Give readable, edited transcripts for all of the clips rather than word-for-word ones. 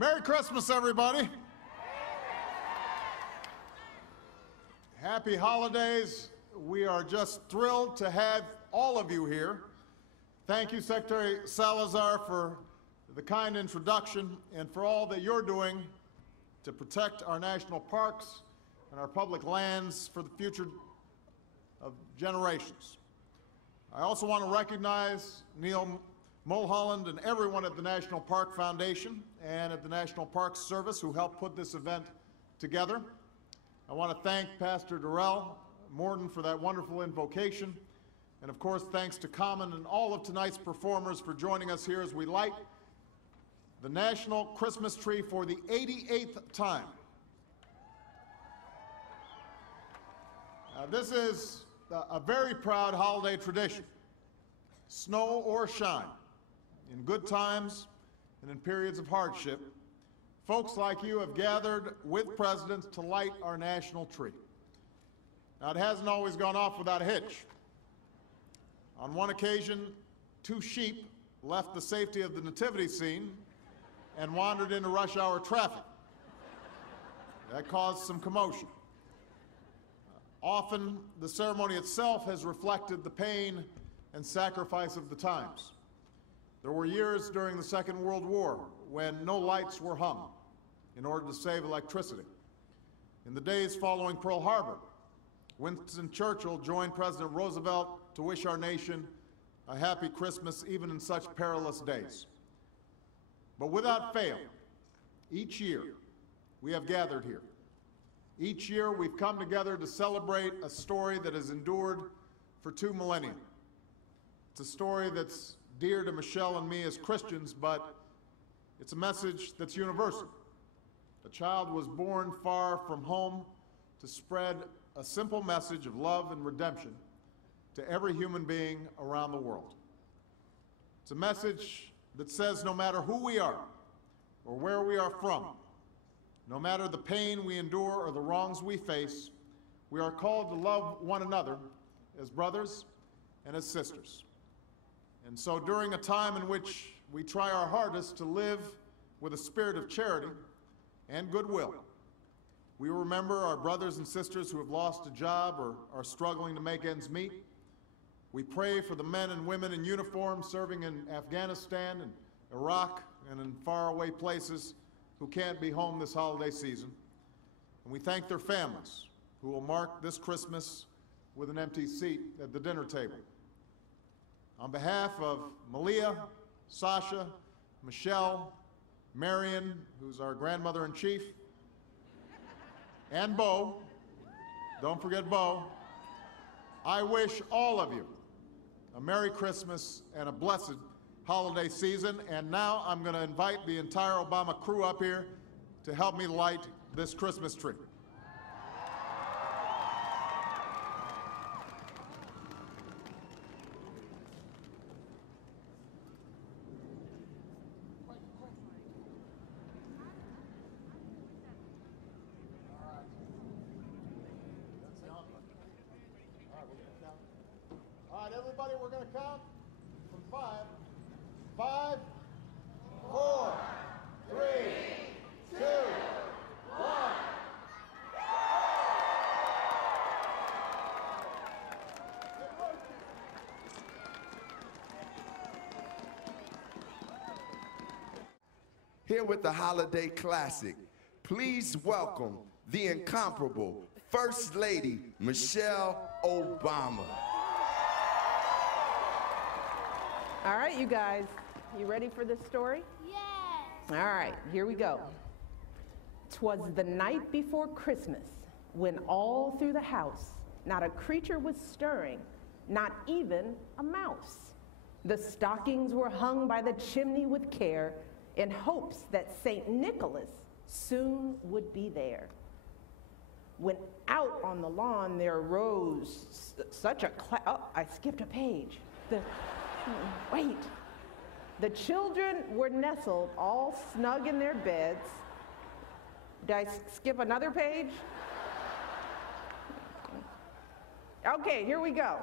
Merry Christmas, everybody. Happy holidays. We are just thrilled to have all of you here. Thank you, Secretary Salazar, for the kind introduction and for all that you're doing to protect our national parks and our public lands for the future of generations. I also want to recognize Neil Mulholland and everyone at the National Park Foundation and at the National Park Service who helped put this event together. I want to thank Pastor Darrell Morton for that wonderful invocation. And of course, thanks to Common and all of tonight's performers for joining us here as we light the National Christmas Tree for the 88th time. This is a very proud holiday tradition. Snow or shine, in good times and in periods of hardship, folks like you have gathered with presidents to light our national tree. Now, it hasn't always gone off without a hitch. On one occasion, 2 sheep left the safety of the nativity scene and wandered into rush hour traffic. That caused some commotion. Often, the ceremony itself has reflected the pain and sacrifice of the times. There were years during the Second World War when no lights were hung in order to save electricity. In the days following Pearl Harbor, Winston Churchill joined President Roosevelt to wish our nation a happy Christmas even in such perilous days. But without fail, each year we have gathered here. Each year we've come together to celebrate a story that has endured for 2 millennia. It's a story that's dear to Michelle and me as Christians, but it's a message that's universal. A child was born far from home to spread a simple message of love and redemption to every human being around the world. It's a message that says no matter who we are or where we are from, no matter the pain we endure or the wrongs we face, we are called to love one another as brothers and as sisters. And so during a time in which we try our hardest to live with a spirit of charity and goodwill, we remember our brothers and sisters who have lost a job or are struggling to make ends meet. We pray for the men and women in uniform serving in Afghanistan and Iraq and in faraway places who can't be home this holiday season. And we thank their families who will mark this Christmas with an empty seat at the dinner table. On behalf of Malia, Sasha, Michelle, Marion, who's our grandmother-in-chief, and Bo, don't forget Bo, I wish all of you a Merry Christmas and a blessed holiday season. And now I'm going to invite the entire Obama crew up here to help me light this Christmas tree. All right, everybody, we're going to count from 5. 5, 4, 3, 2, 1. Here with the holiday classic, please welcome the incomparable First Lady Michelle Obama. All right, you guys, you ready for this story? Yes. All right, here we go. 'Twas the night before Christmas, when all through the house not a creature was stirring, not even a mouse. The stockings were hung by the chimney with care, in hopes that St. Nicholas soon would be there. When out on the lawn there arose such a oh, I skipped a page. Wait. The children were nestled all snug in their beds. Did I skip another page? Okay, here we go.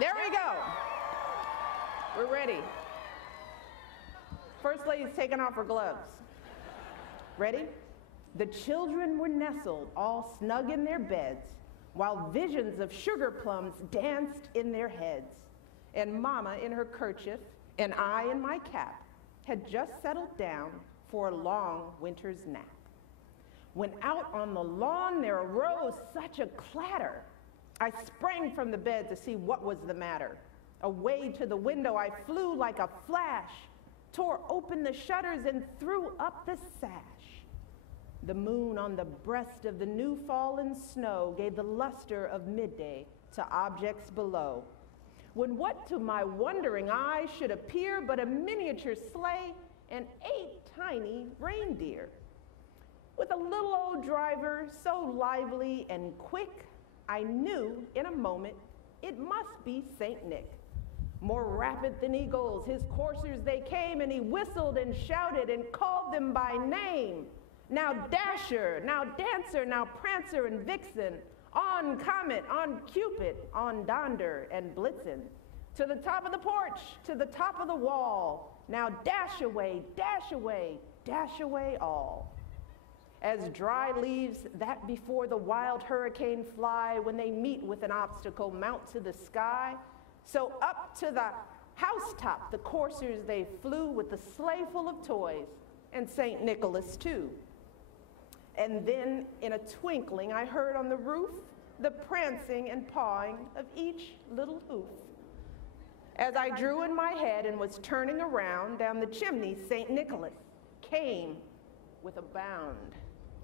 There we go. We're ready. First lady's taking off her gloves. Ready? The children were nestled, all snug in their beds, while visions of sugar plums danced in their heads. And Mama in her kerchief, and I in my cap, had just settled down for a long winter's nap. When out on the lawn there arose such a clatter, I sprang from the bed to see what was the matter. Away to the window I flew like a flash, tore open the shutters and threw up the sash. The moon on the breast of the new fallen snow gave the luster of midday to objects below, when what to my wondering eyes should appear but a miniature sleigh and 8 tiny reindeer. With a little old driver so lively and quick, I knew in a moment it must be Saint Nick. More rapid than eagles, his coursers they came, and he whistled and shouted and called them by name. Now Dasher, now Dancer, now Prancer and Vixen, on Comet, on Cupid, on Donder and Blitzen. To the top of the porch, to the top of the wall, now dash away, dash away, dash away all. As dry leaves that before the wild hurricane fly when they meet with an obstacle mount to the sky, so up to the housetop the coursers they flew with the sleigh full of toys, and St. Nicholas too. And then in a twinkling I heard on the roof the prancing and pawing of each little hoof. As I drew in my head and was turning around down the chimney, St. Nicholas came with a bound.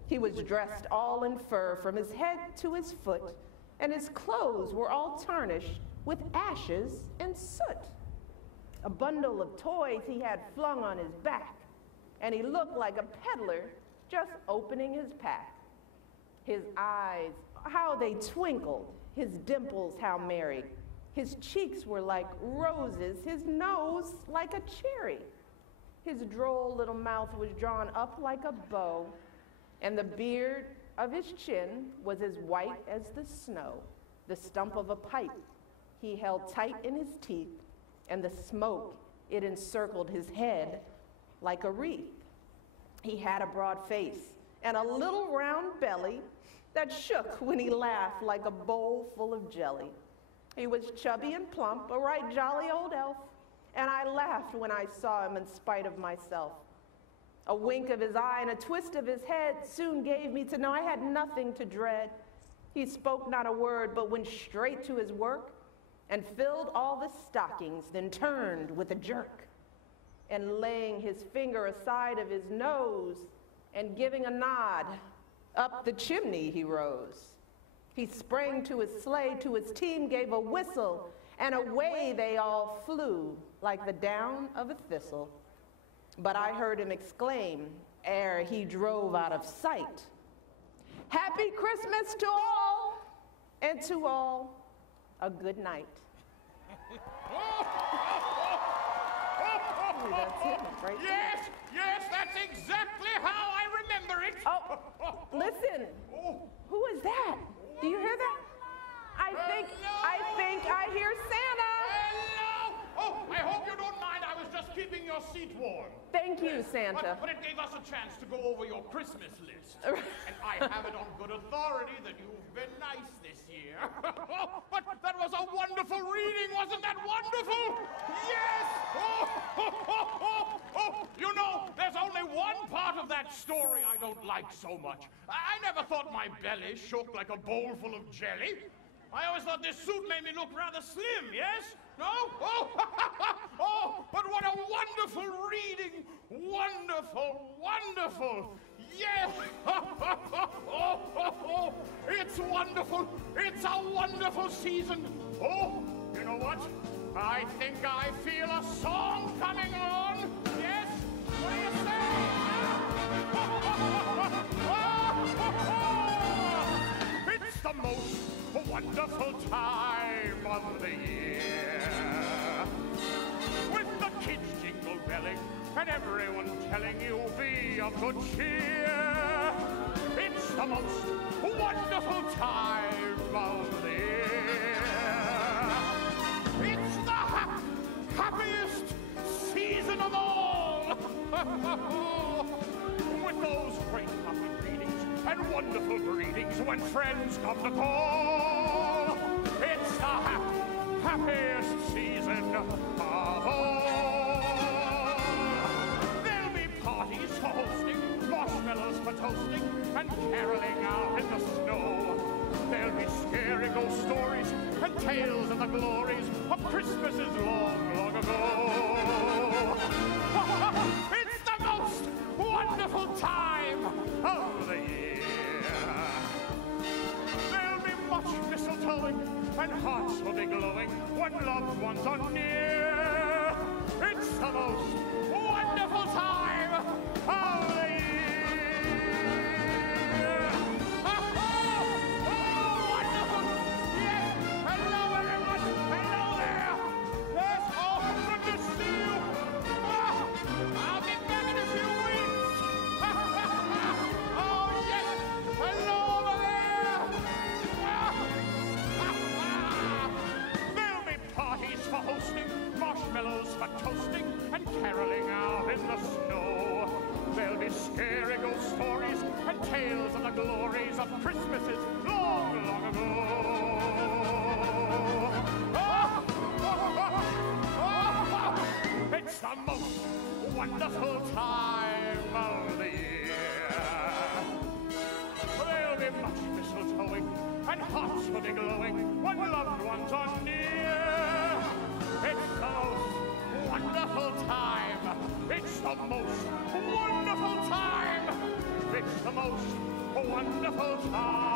He was dressed all in fur from his head to his foot, and his clothes were all tarnished with ashes and soot. A bundle of toys he had flung on his back, and he looked like a peddler just opening his pack. His eyes, how they twinkled, his dimples how merry. His cheeks were like roses, his nose like a cherry. His droll little mouth was drawn up like a bow, and the beard of his chin was as white as the snow. The stump of a pipe he held tight in his teeth, and the smoke, it encircled his head like a wreath. He had a broad face and a little round belly that shook when he laughed like a bowl full of jelly. He was chubby and plump, a right jolly old elf, and I laughed when I saw him in spite of myself. A wink of his eye and a twist of his head soon gave me to know I had nothing to dread. He spoke not a word, but went straight to his work and filled all the stockings, then turned with a jerk, and laying his finger aside of his nose and giving a nod, up the chimney he rose. He sprang to his sleigh, to his team gave a whistle, and away they all flew like the down of a thistle. But I heard him exclaim, ere he drove out of sight, "Happy Christmas to all, and to all a good night." That's it, right? Yes, yes, that's exactly how I remember it. Oh, listen. Who is that? Do you hear that? I think I hear Santa. Hello! Oh, I hope you don't mind. I was just keeping your seat warm. Thank you, Santa. But it gave us a chance to go over your Christmas list. And I have it on good authority that you've been nice this year. But that was a wonderful reading. Wasn't that wonderful? Yes! You know, there's only one part of that story I don't like so much. I never thought my belly shook like a bowl full of jelly. I always thought this suit made me look rather slim, yes? No? Oh, but what a wonderful reading! Wonderful, wonderful! Yes! It's wonderful! It's a wonderful season! Oh, you know what? I think I feel a song coming on! Yes? What do you say? It's the most wonderful time of the year, with the kids jingle belling and everyone telling you be of good cheer. It's the most wonderful time of the year. It's the happiest season of all. With those great happy greetings and wonderful greetings when friends come to call, it's the happiest season of all. There'll be parties for hosting, marshmallows for toasting, and caroling out in the snow. There'll be scary ghost stories and tales of the glories of Christmases long, long ago. It's the most wonderful time of the year. There'll be much mistletoeing and hearts will be glowing when loved ones are near. It's the most wonderful time of the year. Wonderful! Yes! Hello, everyone! Hello there! Yes, oh, good to see you! I'll be back in a few weeks! Oh, yes! Hello over there! There'll be parties for hosting, marshmallows for toasting, and caroling out in the snow. There'll be scary ghost stories and tales of the glories of Christmases long, long ago. It's the most wonderful time of the year. There'll be much mistletoeing and hearts will be glowing when loved ones are near. It's the most wonderful time. It's the most wonderful time. It's the most wonderful time.